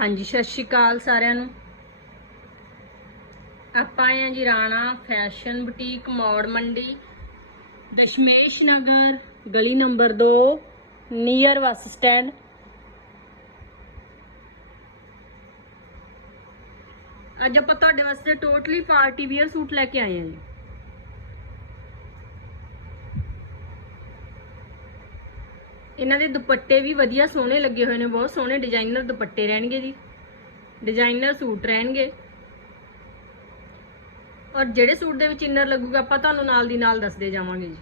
ਹਾਂਜੀ, ਸਤਿ ਸ਼੍ਰੀ ਅਕਾਲ ਸਾਰਿਆਂ ਨੂੰ। ਆਪਾਂ ਆਏ ਹਾਂ ਜੀ ਰਾਣਾ ਫੈਸ਼ਨ ਬੁਟੀਕ, ਮੌੜ ਮੰਡੀ, ਦਸ਼ਮੇਸ਼ ਨਗਰ, ਗਲੀ ਨੰਬਰ 2 ਨੀਅਰ ਬੱਸ ਸਟੈਂਡ। ਅੱਜ ਆਪਾਂ ਤੁਹਾਡੇ ਵਾਸਤੇ ਟੋਟਲੀ ਪਾਰਟੀ ਵੀਅਰ ਸੂਟ ਲੈ ਕੇ ਆਏ ਹਾਂ ਜੀ। ਇਹਨਾਂ ਦੇ ਦੁਪੱਟੇ ਵੀ ਵਧੀਆ ਸੋਹਣੇ ਲੱਗੇ ਹੋਏ ਨੇ, ਬਹੁਤ ਸੋਹਣੇ ਡਿਜ਼ਾਈਨਰ ਦੁਪੱਟੇ ਰਹਿਣਗੇ ਜੀ। ਡਿਜ਼ਾਈਨਰ ਸੂਟ ਰਹਿਣਗੇ। ਔਰ ਜਿਹੜੇ ਸੂਟ ਦੇ ਵਿੱਚ ਇਨਰ ਲੱਗੂਗਾ, ਆਪਾਂ ਤੁਹਾਨੂੰ ਨਾਲ ਦੀ ਨਾਲ ਦੱਸਦੇ ਜਾਵਾਂਗੇ ਜੀ।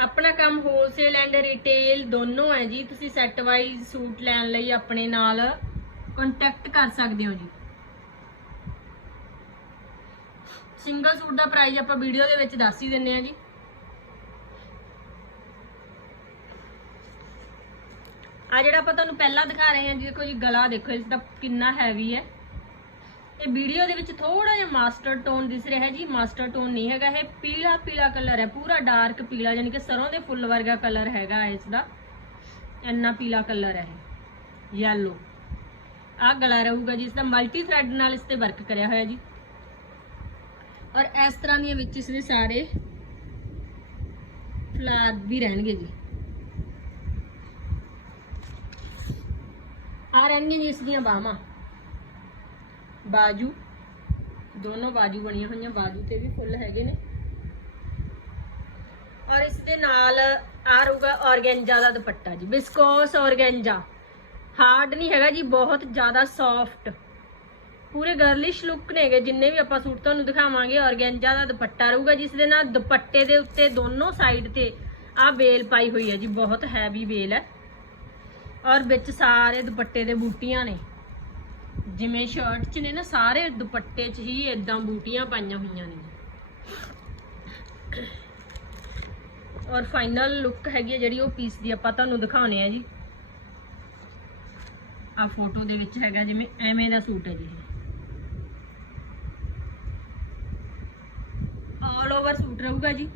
ਆਪਣਾ ਕੰਮ ਹੋਲਸੇਲ ਐਂਡ ਰਿਟੇਲ ਦੋਨੋਂ ਹੈ ਜੀ। ਤੁਸੀਂ ਸੈੱਟ ਵਾਈਜ਼ ਸੂਟ ਲੈਣ ਲਈ ਆਪਣੇ ਨਾਲ ਕੰਟੈਕਟ ਕਰ ਸਕਦੇ ਹੋ ਜੀ। ਸਿੰਗਲ ਸੂਟ ਦਾ ਪ੍ਰਾਈਸ ਆਪਾਂ ਵੀਡੀਓ ਦੇ ਵਿੱਚ ਦੱਸ ਹੀ ਦਿੰਨੇ ਆ ਜੀ। ਆ ਜਿਹੜਾ ਆਪਾਂ ਤੁਹਾਨੂੰ ਪਹਿਲਾਂ ਦਿਖਾ ਰਹੇ ਹਾਂ ਜੀ, ਦੇਖੋ ਜੀ, ਗਲਾ ਦੇਖੋ, ਇਸ ਦਾ ਕਿੰਨਾ ਹੈਵੀ ਹੈ। ਇਹ ਵੀਡੀਓ ਦੇ ਵਿੱਚ ਥੋੜਾ ਜਿਹਾ ਮਾਸਟਰ ਟੋਨ ਦਿਸ ਰਿਹਾ ਜੀ ਮਾਸਟਰ ਟੋਨ ਨਹੀਂ ਹੈਗਾ, ਇਹ ਪੀਲਾ ਪੀਲਾ ਕਲਰ ਹੈ, ਪੂਰਾ ਡਾਰਕ ਪੀਲਾ ਯਾਨੀ ਕਿ ਸਰੋਂ ਦੇ ਫੁੱਲ ਵਰਗਾ ਕਲਰ ਹੈਗਾ ਇਸ ਦਾ। ਇੰਨਾ ਪੀਲਾ ਕਲਰ ਹੈ ਇਹ ਯੈਲੋ ਆ ਗਲਾ ਰਹੂਗਾ ਜੀ, ਇਸ ਦਾ ਮਲਟੀ ਥ੍ਰੈਡ ਨਾਲ ਇਸ ਤੇ ਵਰਕ ਕਰਿਆ ਹੋਇਆ ਜੀ। ਔਰ ਇਸ ਤਰ੍ਹਾਂ ਦੀਆਂ ਵਿੱਚ ਇਸ ਦੇ ਸਾਰੇ ਫਲਾਰ ਵੀ ਰਹਿਣਗੇ ਜੀ। ਆ ਰਹਿਣਗੀਆਂ ਜੀ ਇਸ ਦੀਆਂ ਬਾਹਾਂ। ਬਾਜੂ। ਦੋਨੋਂ ਬਾਜੂ ਬਣੀਆਂ ਹੋਈਆਂ, ਬਾਜੂ ਤੇ ਵੀ ਫੁੱਲ ਹੈਗੇ ਨੇ। ਔਰ ਇਸ ਦੇ ਨਾਲ ਆ ਰਹੂਗਾ ਔਰਗੈਂਜਾ ਦਾ ਦੁਪੱਟਾ ਜੀ, ਬਿਸਕੋਸ ਔਰਗੈਂਜਾ। ਹਾਰਡ ਨਹੀਂ ਹੈਗਾ ਜੀ, ਬਹੁਤ ਜ਼ਿਆਦਾ ਸੌਫਟ ਪੂਰੇ ਗਰਲਿਸ਼ ਲੁੱਕ ਨੇਗੇ ਜਿੰਨੇ ਵੀ ਆਪਾਂ ਸੂਟ ਤੁਹਾਨੂੰ ਦਿਖਾਵਾਂਗੇ, ਔਰਗੈਂਜਾ ਦਾ ਦੁਪੱਟਾ ਰਹੂਗਾ, ਜਿਸ ਦੇ ਨਾਲ ਦੁਪੱਟੇ ਦੇ ਉੱਤੇ ਦੋਨੋਂ ਸਾਈਡ ਤੇ ਆ ਵੇਲ ਪਾਈ ਹੋਈ ਹੈ ਜੀ, ਬਹੁਤ ਹੈਵੀ ਵੇਲ ਹੈ। ਔਰ ਵਿੱਚ ਸਾਰੇ ਦੁਪੱਟੇ ਦੇ ਬੂਟੀਆਂ ਨੇ। ਜਿਵੇਂ ਸ਼ਰਟ 'ਚ ਨੇ ਨਾ, ਸਾਰੇ ਦੁਪੱਟੇ 'ਚ ਹੀ ਇਦਾਂ ਬੂਟੀਆਂ ਪਾਈਆਂ ਹੋਈਆਂ ਨੇ ਜੀ। ਔਰ ਫਾਈਨਲ ਲੁੱਕ ਹੈਗੀ ਹੈ ਜਿਹੜੀ ਉਹ ਪੀਸ ਦੀ ਆਪਾਂ ਤੁਹਾਨੂੰ ਦਿਖਾਉਣੇ ਆ ਜੀ। ਆ ਫੋਟੋ ਦੇ ਵਿੱਚ ਹੈਗਾ, ਜਿਵੇਂ ਐਵੇਂ ਦਾ ਸੂਟ ਹੈ ਜੀ ਆਲ ਓਵਰ ਸੂਟ ਰਹੂਗਾ ਜੀ।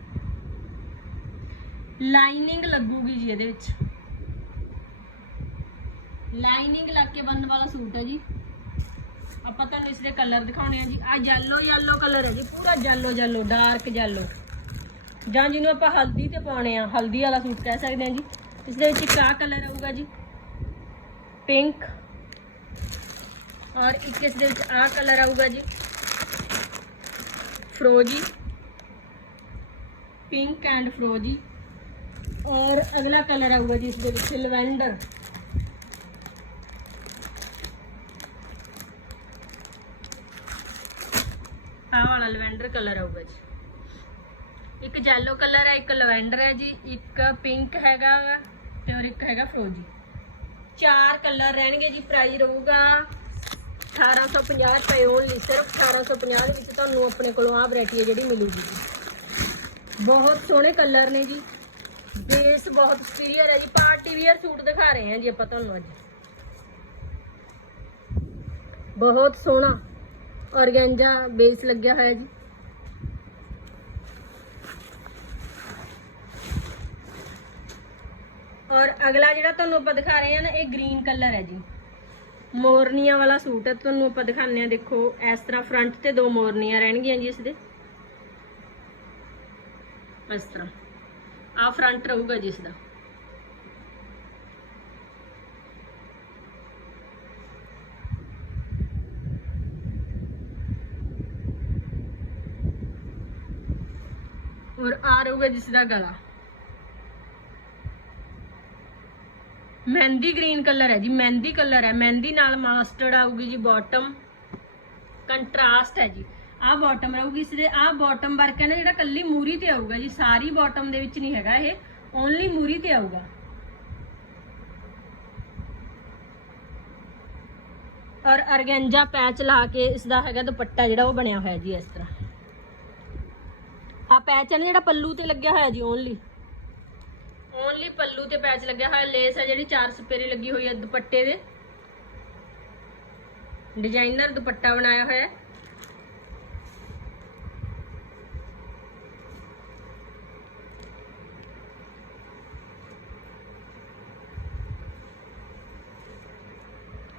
ਲਾਈਨਿੰਗ ਲੱਗੂਗੀ ਜੀ ਇਹਦੇ ਵਿੱਚ। ਲਾਈਨਿੰਗ ਲੱਗ ਕੇ ਬਣਨ ਵਾਲਾ ਸੂਟ ਹੈ ਜੀ। ਆਪਾਂ ਤੁਹਾਨੂੰ ਇਸ ਦੇ ਕਲਰ ਦਿਖਾਉਣੇ ਆ ਜੀ। ਆ yellow yellow ਕਲਰ ਹੈ ਜੀ। ਪੂਰਾ yellow yellow ਡਾਰਕ yellow ਜਾਂ ਜਿਹਨੂੰ ਆਪਾਂ ਹਲਦੀ ਤੇ ਪਾਉਣੇ ਆ, ਹਲਦੀ ਵਾਲਾ ਸੂਟ ਕਹਿ ਸਕਦੇ ਆ ਜੀ। ਇਸ ਦੇ ਵਿੱਚ ਇੱਕ ਆ ਕਲਰ ਆਊਗਾ ਜੀ। ਪਿੰਕ ਔਰ ਇੱਕ ਇਸ ਦੇ ਵਿੱਚ ਆ ਕਲਰ ਆਊਗਾ ਜੀ। ਫਰੋਜੀ ਪਿੰਕ ਐਂਡ ਫਰੋਜੀ ਔਰ ਅਗਲਾ ਕਲਰ ਆਊਗਾ ਜੀ ਇਸ ਦੇ ਵਿੱਚ ਲਵੈਂਡਰ ਆਹ ਵਾਲਾ ਲਵੈਂਡਰ ਕਲਰ ਆਊਗਾ ਜੀ। ਇੱਕ ਜੈਲੋ ਕਲਰ ਹੈ, ਇੱਕ ਲਵੈਂਡਰ ਹੈ ਜੀ। ਇੱਕ ਪਿੰਕ ਹੈਗਾ ਵਾ ਤੇ ਔਰ ਇੱਕ ਹੈਗਾ ਫਰੋਜੀ ਚਾਰ ਕਲਰ ਰਹਿਣਗੇ ਜੀ ਪ੍ਰਾਈਸ ਰਹੂਗਾ 1850 ਰੁਪਏ ਓਨਲੀ ਸਿਰਫ 1850 ਦੇ ਵਿੱਚ ਤੁਹਾਨੂੰ ਆਪਣੇ ਕੋਲੋਂ ਆਹ ਵੈਰਾਈਟੀ ਹੈ ਜਿਹੜੀ ਮਿਲੂਗੀ ਜੀ। ਬਹੁਤ ਸੋਹਣੇ ਕਲਰ ਨੇ ਜੀ। ਬੇਸ ਬਹੁਤ ਸੁਪੀਰੀਅਰ ਹੈ ਜੀ। ਪਾਰਟੀ ਵੀਅਰ ਸੂਟ ਦਿਖਾ ਰਹੇ ਹਾਂ ਜੀ ਆਪਾਂ ਤੁਹਾਨੂੰ ਅੱਜ। ਬਹੁਤ ਸੋਹਣਾ ਔਰਗੈਂਜਾ ਬੇਸ ਲੱਗਿਆ ਹੋਇਆ ਜੀ। ਔਰ ਅਗਲਾ ਜਿਹੜਾ ਤੁਹਾਨੂੰ ਆਪਾਂ ਦਿਖਾ ਰਹੇ ਹਾਂ ਨਾ, ਇਹ ਗ੍ਰੀਨ ਕਲਰ ਹੈ ਜੀ। ਮੋਰਨੀਆਂ ਵਾਲਾ ਸੂਟ ਹੈ। ਤੁਹਾਨੂੰ ਆਪਾਂ ਦਿਖਾਉਂਦੇ ਆ ਦੇਖੋ, ਇਸ ਤਰ੍ਹਾਂ ਫਰੰਟ ਤੇ ਦੋ ਮੋਰਨੀਆਂ ਰਹਿਣਗੀਆਂ ਜੀ ਇਸ ਦੇ। ਇਸ ਤਰ੍ਹਾਂ। ਆ ਫਰੰਟ ਰਹੂਗਾ ਜੀ ਦਾ। ਔਰ ਆ ਰਹੂਗਾ ਜਿਸ ਦਾ ਗਲਾ। ਮਹਿੰਦੀ ਗ੍ਰੀਨ ਕਲਰ ਹੈ ਜੀ, ਮਹਿੰਦੀ ਕਲਰ ਹੈ। ਮਹਿੰਦੀ ਨਾਲ ਮਾਸਟਰਡ ਆਊਗੀ ਜੀ ਬਾਟਮ ਕੰਟਰਾਸਟ ਹੈ ਜੀ। ਆਹ ਬਾਟਮ ਰਹੂਗੀ ਇਸ ਦੇ ਆਹ ਬਾਟਮ ਵਰਕ ਹੈ ਨਾ ਜਿਹੜਾ ਕੱਲੀ ਮੂਰੀ ਤੇ ਆਊਗਾ ਜੀ, ਸਾਰੀ ਬਾਟਮ ਦੇ ਵਿੱਚ ਨਹੀਂ ਹੈਗਾ ਇਹ ਓਨਲੀ ਮੂਰੀ ਤੇ ਆਊਗਾ। ਔਰ ਅਰਗੈਂਜਾ ਪੈਚ ਲਾ ਕੇ ਇਸ ਦਾ ਹੈਗਾ ਦੁਪੱਟਾ ਜਿਹੜਾ ਉਹ ਬਣਿਆ ਹੋਇਆ ਜੀ ਇਸ ਤਰ੍ਹਾਂ। ਆ ਪੈਚ ਹੈ ਨਾ ਜਿਹੜਾ ਪੱਲੂ ਤੇ ਲੱਗਿਆ ਹੋਇਆ ਜੀ ਓਨਲੀ ਓਨਲੀ ਪੱਲੂ ਤੇ ਪੈਚ ਲੱਗਿਆ ਹੋਇਆ ਲੇਸ ਹੈ ਜਿਹੜੀ ਚਾਰ ਸਪੇਰੇ ਲੱਗੀ ਹੋਈ ਹੈ ਦੁਪੱਟੇ ਦੇ। ਡਿਜ਼ਾਈਨਰ ਦੁਪੱਟਾ ਬਣਾਇਆ ਹੋਇਆ ਹੈ।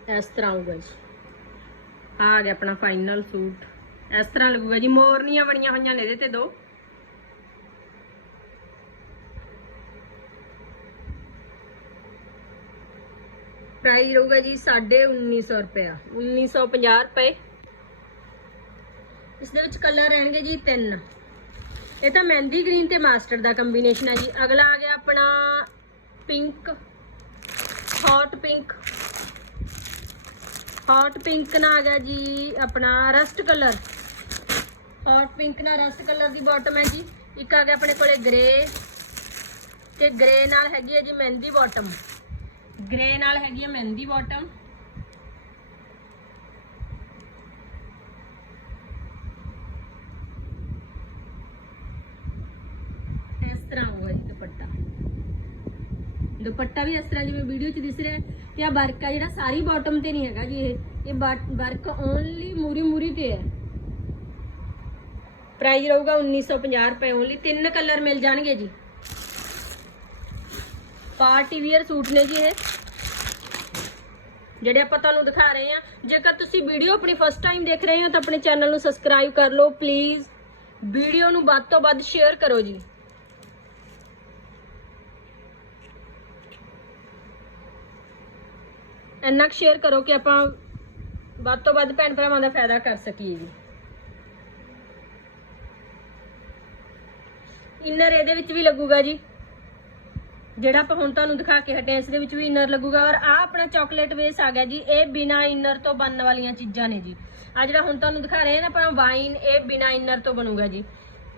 ਇਸ ਤਰ੍ਹਾਂ ਆਊਗਾ ਜੀ। ਆਹ ਆ ਗਿਆ ਆਪਣਾ ਫਾਈਨਲ ਸੂਟ। ਇਸ ਤਰ੍ਹਾਂ ਲੱਗੂਗਾ ਜੀ। ਮੋਰਨੀਆਂ ਬਣੀਆਂ ਹੋਈਆਂ ਨੇ ਇਹਦੇ ਤੇ ਦੋ। ਪ੍ਰਾਈਸ ਰਹੂਗਾ ਜੀ 1950 ਰੁਪਇਆ। 1950 ਰੁਪਏ। ਇਸ ਦੇ ਵਿੱਚ ਕਲਰ ਰਹਿਣਗੇ ਜੀ ਤਿੰਨ। ਇਹ ਤਾਂ ਮਹਿੰਦੀ ਗ੍ਰੀਨ ਤੇ ਮਾਸਟਰ ਦਾ ਕੰਬੀਨੇਸ਼ਨ ਹੈ ਜੀ। ਅਗਲਾ ਆ ਗਿਆ ਆਪਣਾ pink hot pink hot pink ਨਾਲ ਆ ਗਿਆ ਜੀ ਆਪਣਾ ਰਸਟ ਕਲਰ ਹੌਟ ਪਿੰਕ ਨਾਲ ਰਸਟ ਕਲਰ ਦੀ ਬਾਟਮ ਹੈ ਜੀ ਇੱਕ ਆ ਗਿਆ ਆਪਣੇ ਕੋਲੇ ਗ੍ਰੇ ਤੇ ਗ੍ਰੇ ਨਾਲ ਹੈਗੀ ਹੈ ਜੀ ਮਹਿੰਦੀ ਬਾਟਮ ਗ੍ਰੇ ਨਾਲ ਹੈਗੀ ਹੈ ਮਹਿੰਦੀ ਬਾਟਮ ਇਸ ਤਰ੍ਹਾਂ ਹੋਊਗਾ ਦੁਪੱਟਾ। ਦੁਪੱਟਾ ਵੀ ਇਸ ਤਰ੍ਹਾਂ ਜਿਵੇਂ ਵੀਡੀਓ 'ਚ ਦਿਸ ਰਿਹਾ ਹੈ। ਤੇ ਆ ਵਰਕ ਆ ਜਿਹੜਾ ਸਾਰੀ ਬਾਟਮ ਤੇ ਨਹੀਂ ਹੈਗਾ ਜੀ ਇਹ। ਇਹ ਵਰਕ ਓਨਲੀ ਮੂਰੀ ਮੂਰੀ ਤੇ ਹੈ। ਪ੍ਰਾਈਸ ਰਹੂਗਾ 1950 ਰੁਪਏ ਓਨਲੀ ਤਿੰਨ ਕਲਰ ਮਿਲ ਜਾਣਗੇ ਜੀ। ਪਾਰਟੀ ਵੀਅਰ ਸੂਟ ਨੇ ਜੀ ਇਹ। ਜਿਹੜੇ ਆਪਾਂ ਤੁਹਾਨੂੰ ਦਿਖਾ ਰਹੇ ਹਾਂ। ਜੇਕਰ ਤੁਸੀਂ ਵੀਡੀਓ ਆਪਣੀ ਫਸਟ ਟਾਈਮ ਦੇਖ ਰਹੇ ਹੋ ਤਾਂ ਆਪਣੇ ਚੈਨਲ ਨੂੰ ਸਬਸਕ੍ਰਾਈਬ ਕਰ ਲਓ ਪਲੀਜ਼ ਵੀਡੀਓ ਨੂੰ ਵੱਧ ਤੋਂ ਵੱਧ ਸ਼ੇਅਰ ਕਰੋ ਜੀ। ਇੰਨਾ ਕੁ ਸ਼ੇਅਰ ਕਰੋ ਕਿ ਆਪਾਂ ਵੱਧ ਤੋਂ ਵੱਧ ਭੈਣ ਭਰਾਵਾਂ ਦਾ ਫਾਇਦਾ ਕਰ ਸਕੀਏ ਜੀ। ਇਨਰ ਇਹਦੇ ਵਿੱਚ ਵੀ ਲੱਗੂਗਾ ਜੀ। ਜਿਹੜਾ ਆਪਾਂ ਹੁਣ ਤੁਹਾਨੂੰ ਦਿਖਾ ਕੇ ਹਟੇ ਹਾਂ, ਇਸ ਦੇ ਵਿੱਚ ਵੀ ਇਨਰ ਲੱਗੂਗਾ ਔਰ ਆ ਆਪਣਾ ਚਾਕਲੇਟ ਬੇਸ ਆ ਗਿਆ ਜੀ। ਇਹ ਬਿਨਾ ਇਨਰ ਤੋਂ ਬਣਨ ਵਾਲੀਆਂ ਚੀਜ਼ਾਂ ਨੇ ਜੀ। ਆ ਜਿਹੜਾ ਹੁਣ ਤੁਹਾਨੂੰ ਦਿਖਾ ਰਹੇ ਹਾਂ ਨਾ ਆਪਾਂ ਵਾਈਨ ਇਹ ਬਿਨਾ ਇਨਰ ਤੋਂ ਬਣੂਗਾ ਜੀ।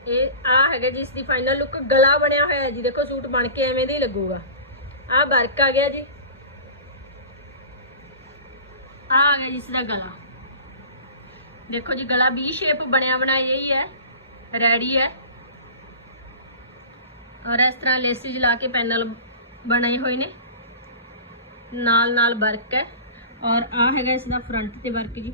ਇਹ ਆ ਹੈਗਾ ਜੀ ਇਸ ਦੀ ਫਾਈਨਲ ਲੁੱਕ ਗਲਾ ਬਣਿਆ ਹੋਇਆ ਜੀ। ਦੇਖੋ ਸੂਟ ਬਣ ਕੇ ਐਵੇਂ ਦਾ ਹੀ ਲੱਗੂਗਾ। ਆ ਵਰਕ ਆ ਗਿਆ ਜੀ। ਆ ਆ ਗਿਆ ਜੀ ਇਸ ਦਾ ਗਲਾ। ਦੇਖੋ ਜੀ, ਗਲਾ ਵੀ ਸ਼ੇਪ ਬਣਿਆ ਬਣਾਇਆ ਹੀ ਹੈ, ਰੈਡੀ ਹੈ। ਔਰ ਇਸ ਤਰ੍ਹਾਂ ਲੇਸਿਜ ਲਾ ਕੇ ਪੈਨਲ ਬਣਾਏ ਹੋਏ ਨੇ। ਨਾਲ ਨਾਲ ਵਰਕ ਹੈ। ਔਰ ਆ ਹੈਗਾ ਇਸ ਦਾ ਫਰੰਟ ਤੇ ਵਰਕ ਜੀ।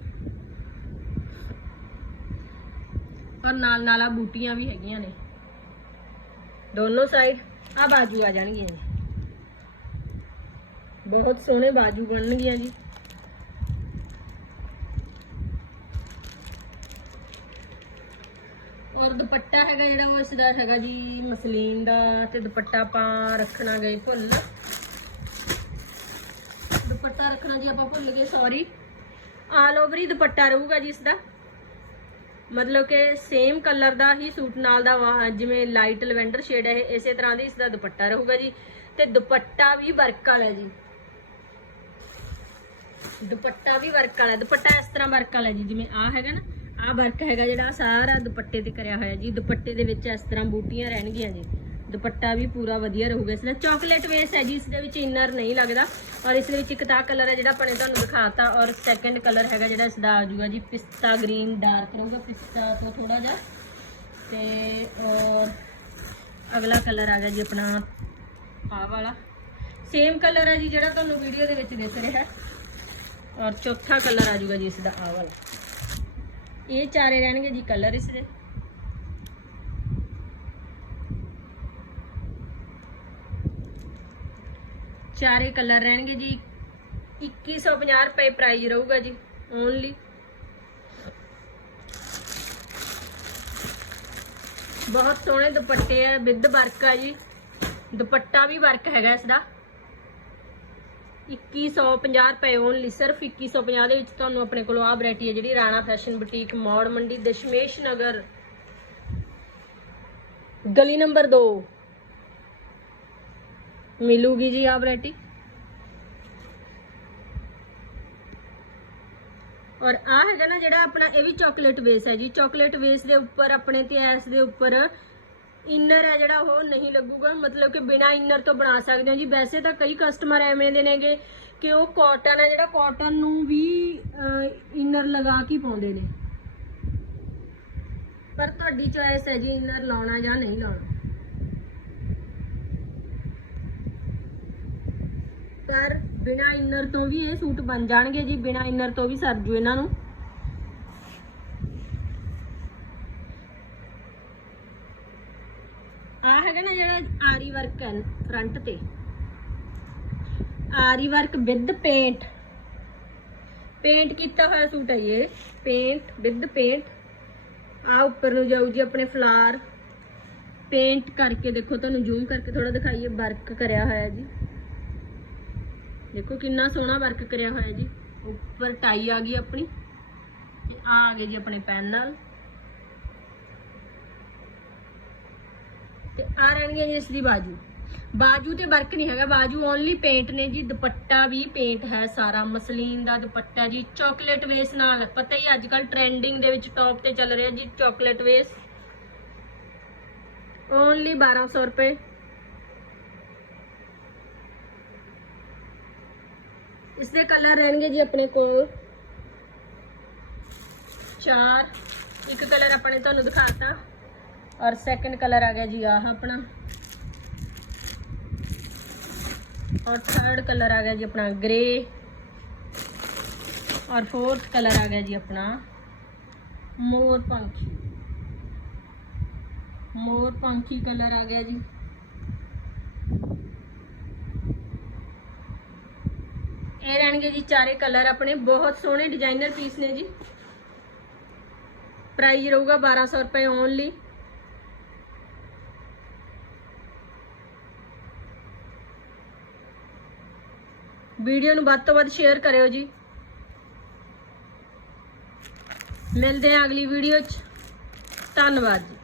ਔਰ ਨਾਲ ਨਾਲ ਆ ਬੂਟੀਆਂ ਵੀ ਹੈਗੀਆਂ ਨੇ। ਦੋਨੋਂ ਸਾਈਡ ਆ ਬਾਜੂ ਆ ਜਾਣਗੀਆਂ ਜੀ। ਬਹੁਤ ਸੋਹਣੇ ਬਾਜੂ ਬਣਨਗੀਆਂ ਜੀ। ਔਰ ਦੁਪੱਟਾ ਹੈਗਾ ਜਿਹੜਾ ਉਹ ਇਸ ਦਾ ਹੈਗਾ ਜੀ ਮਸਲੀਨ ਦਾ ਤੇ ਦੁਪੱਟਾ ਆਪਾਂ ਰੱਖਣਾ ਗਏ ਭੁੱਲ। ਦੁਪੱਟਾ ਰੱਖਣਾ ਜੀ ਆਪਾਂ ਭੁੱਲ ਗਏ ਸੌਰੀ ਆਲ ਓਵਰ ਹੀ ਦੁਪੱਟਾ ਰਹੂਗਾ ਜੀ ਇਸ ਦਾ ਮਤਲਬ ਕਿ ਸੇਮ ਕਲਰ ਦਾ ਹੀ ਸੂਟ ਨਾਲ ਦਾ ਵਾ- ਜਿਵੇਂ ਲਾਈਟ ਲਵੈਂਡਰ ਸ਼ੇਡ ਹੈ ਇਹ, ਇਸੇ ਤਰ੍ਹਾਂ ਦੀ ਇਸ ਦਾ ਦੁਪੱਟਾ ਰਹੂਗਾ ਜੀ। ਤੇ ਦੁਪੱਟਾ ਵੀ ਵਰਕ ਵਾਲਾ ਜੀ। ਦੁਪੱਟਾ ਵੀ ਵਰਕ ਵਾਲਾ ਦੁਪੱਟਾ ਇਸ ਤਰ੍ਹਾਂ ਵਰਕ ਵਾਲਾ ਜੀ ਜਿਵੇਂ ਆ ਹੈਗਾ ਨਾ। ਆ ਵਰਕ ਹੈਗਾ ਜਿਹੜਾ ਸਾਰਾ ਦੁਪੱਟੇ ਤੇ ਕਰਿਆ ਹੋਇਆ ਜੀ। ਦੁਪੱਟੇ ਦੇ ਵਿੱਚ ਇਸ ਤਰ੍ਹਾਂ ਬੂਟੀਆਂ ਰਹਿਣਗੀਆਂ ਜੀ। ਦੁਪੱਟਾ ਵੀ ਪੂਰਾ ਵਧੀਆ ਰਹੂਗਾ। ਇਸ ਦਾ ਚਾਕਲੇਟ ਵੇਸ ਹੈ ਜੀ, ਇਸ ਦੇ ਵਿੱਚ ਇਨਰ ਨਹੀਂ ਲੱਗਦਾ। ਔਰ ਇਸ ਦੇ ਵਿੱਚ ਇੱਕ ਤਾਂ ਕਲਰ ਹੈ ਜਿਹੜਾ ਆਪਾਂ ਨੇ ਤੁਹਾਨੂੰ ਦਿਖਾਤਾ। ਔਰ ਸੈਕੰਡ ਕਲਰ ਹੈਗਾ ਜਿਹੜਾ ਇਸ ਦਾ ਆ ਜਾਊਗਾ ਜੀ, ਪਿਸਤਾ ਗ੍ਰੀਨ ਡਾਰਕ ਰਹੂਗਾ ਪਿਸਤਾ ਤੋਂ ਥੋੜਾ ਜਿਹਾ। ਤੇ ਔਰ ਅਗਲਾ ਕਲਰ ਆ ਗਿਆ ਜੀ ਆਪਣਾ ਆ ਵਾਲਾ। ਸੇਮ ਕਲਰ ਹੈ ਜੀ ਜਿਹੜਾ ਤੁਹਾਨੂੰ ਵੀਡੀਓ ਦੇ ਵਿੱਚ ਦਿਖ ਰਿਹਾ ਹੈ। ਔਰ ਚੌਥਾ ਕਲਰ ਆ ਜਾਊਗਾ ਜੀ ਇਸ ਦਾ ਆਹ ਵਾਲਾ। ਇਹ ਚਾਰੇ ਰਹਿਣਗੇ ਜੀ ਕਲਰ ਇਸ ਦੇ। ਚਾਰੇ ਕਲਰ ਰਹਿਣਗੇ ਜੀ। 2150 ਰੁਪਏ ਪ੍ਰਾਈਸ ਰਹੂਗਾ ਜੀ ਓਨਲੀ ਬਹੁਤ ਸੋਹਣੇ ਦੁਪੱਟੇ ਆ, ਵਿਦ ਵਰਕ ਆ ਜੀ। ਦੁਪੱਟਾ ਵੀ ਵਰਕ ਹੈਗਾ ਇਸ ਦਾ। 2150 ਰੁਪਏ ਓਨਲੀ ਸਿਰਫ 2150 ਦੇ ਵਿੱਚ ਤੁਹਾਨੂੰ ਆਪਣੇ ਕੋਲੋਂ ਆ ਵੈਰਾਈਟੀ ਹੈ ਜਿਹੜੀ ਰਾਣਾ ਫੈਸ਼ਨ ਬੁਟੀਕ, ਮੌੜ ਮੰਡੀ, ਦਸ਼ਮੇਸ਼ ਨਗਰ। ਗਲੀ ਨੰਬਰ 2 ਮਿਲੂਗੀ ਜੀ ਆ ਵੈਰਾਈਟੀ? ਔਰ ਆ ਹੈਗਾ ਨਾ ਜਿਹੜਾ ਆਪਣਾ, ਇਹ ਵੀ ਚਾਕਲੇਟ ਬੇਸ ਹੈ ਜੀ। ਚਾਕਲੇਟ ਬੇਸ ਦੇ ਉੱਪਰ, ਆਪਣੇ ਤੇ ਐਸ ਦੇ ਉੱਪਰ ਇਨਰ ਹੈ ਜਿਹੜਾ ਉਹ ਨਹੀਂ ਲੱਗੂਗਾ। ਮਤਲਬ ਕਿ ਬਿਨਾ ਇਨਰ ਤੋਂ ਬਣਾ ਸਕਦੇ ਹੋ ਜੀ। ਵੈਸੇ ਤਾਂ ਕਈ ਕਸਟਮਰ ਐਵੇਂ ਦੇ ਨੇਗੇ ਕਿ ਉਹ ਕਾਟਨ ਹੈ ਜਿਹੜਾ ਕਾਟਨ ਨੂੰ ਵੀ ਇਨਰ ਲਗਾ ਕੇ ਪਾਉਂਦੇ ਨੇ। ਪਰ ਤੁਹਾਡੀ ਚੋਇਸ ਹੈ ਜੀ ਇਨਰ ਲਾਉਣਾ ਜਾਂ ਨਹੀਂ ਲਾਉਣਾ। ਪਰ ਬਿਨਾ ਇਨਰ ਤੋਂ ਵੀ ਇਹ ਸੂਟ ਬਣ ਜਾਣਗੇ ਜੀ। ਬਿਨਾ ਇਨਰ ਤੋਂ ਵੀ ਸਰਜੂ ਇਹਨਾਂ ਨੂੰ। ਆ ਹੈਗਾ ਨਾ ਜਿਹੜਾ ਆਰੀ ਵਰਕ ਹੈ ਫਰੰਟ ਤੇ। ਆਰੀ ਵਰਕ ਵਿਦ ਪੇਂਟ ਪੇਂਟ ਕੀਤਾ ਹੋਇਆ ਸੂਟ ਹੈ ਇਹ। ਪੇਂਟ ਵਿਦ ਪੇਂਟ ਆ ਉੱਪਰ ਨੂੰ ਜਾਊ ਜੀ ਆਪਣੇ ਫਲਾਰ ਪੇਂਟ ਕਰਕੇ ਦੇਖੋ, ਤੁਹਾਨੂੰ ਜ਼ੂਮ ਕਰਕੇ ਥੋੜਾ ਦਿਖਾਈਏ ਵਰਕ ਕਰਿਆ ਹੋਇਆ ਜੀ। ਦੇਖੋ ਕਿੰਨਾ ਸੋਹਣਾ ਵਰਕ ਕਰਿਆ ਹੋਇਆ ਜੀ। ਉੱਪਰ ਟਾਈ ਆ ਗਈ ਆਪਣੀ। ਤੇ ਆ ਆ ਗਏ ਜੀ ਆਪਣੇ ਪੈਨ ਨਾਲ। ਤੇ ਆ ਰਹਿਣਗੀਆਂ ਜੀ ਇਸ ਦੀ ਬਾਜੂ। ਬਾਜੂ ਤੇ ਵਰਕ ਨਹੀਂ ਹੈਗਾ, ਬਾਜੂ ਓਨਲੀ ਪੇਂਟ ਨੇ ਜੀ, ਦੁਪੱਟਾ ਵੀ ਪੇਂਟ ਹੈ ਸਾਰਾ, ਮਸਲੀਨ ਦਾ ਦੁਪੱਟਾ ਜੀ ਚਾਕਲੇਟ ਵੇਸ ਨਾਲ। ਪਤਾ ਹੀ ਅੱਜ ਕੱਲ ਟ੍ਰੈਂਡਿੰਗ ਦੇ ਵਿੱਚ ਟੌਪ ਤੇ ਚੱਲ ਰਿਹਾ ਜੀ ਚਾਕਲੇਟ ਵੇਸ ਓਨਲੀ 1200 ਰੁਪਏ। ਇਸ ਦੇ ਕਲਰ ਰਹਿਣਗੇ ਜੀ ਆਪਣੇ ਕੋਲ। ਚਾਰ। ਇੱਕ ਕਲਰ ਆਪਣੇ ਤੁਹਾਨੂੰ ਦਿਖਾਤਾ। ਔਰ ਸੈਕੰਡ ਕਲਰ ਆ ਗਿਆ ਜੀ ਆਹ ਆਪਣਾ ਔਰ ਥਰਡ ਕਲਰ ਆ ਗਿਆ ਜੀ ਆਪਣਾ ਗ੍ਰੇ ਔਰ ਫੋਰਥ ਕਲਰ ਆ ਗਿਆ ਜੀ ਆਪਣਾ ਮੋਰ ਪੰਖੀ ਮੋਰ ਪੰਖੀ ਕਲਰ ਆ ਗਿਆ ਜੀ ਇਹ ਰਹਿਣਗੇ ਜੀ ਚਾਰੇ ਕਲਰ ਆਪਣੇ। ਬਹੁਤ ਸੋਹਣੇ ਡਿਜ਼ਾਈਨਰ ਪੀਸ ਨੇ ਜੀ। ਪ੍ਰਾਈਸ ਰਹੂਗਾ 1200 ਰੁਪਏ ਓਨਲੀ ਵੀਡੀਓ ਨੂੰ ਵੱਧ ਤੋਂ ਵੱਧ ਸ਼ੇਅਰ ਕਰਿਓ ਜੀ। ਮਿਲਦੇ ਹਾਂ ਅਗਲੀ ਵੀਡੀਓ 'ਚ। ਧੰਨਵਾਦ ਜੀ।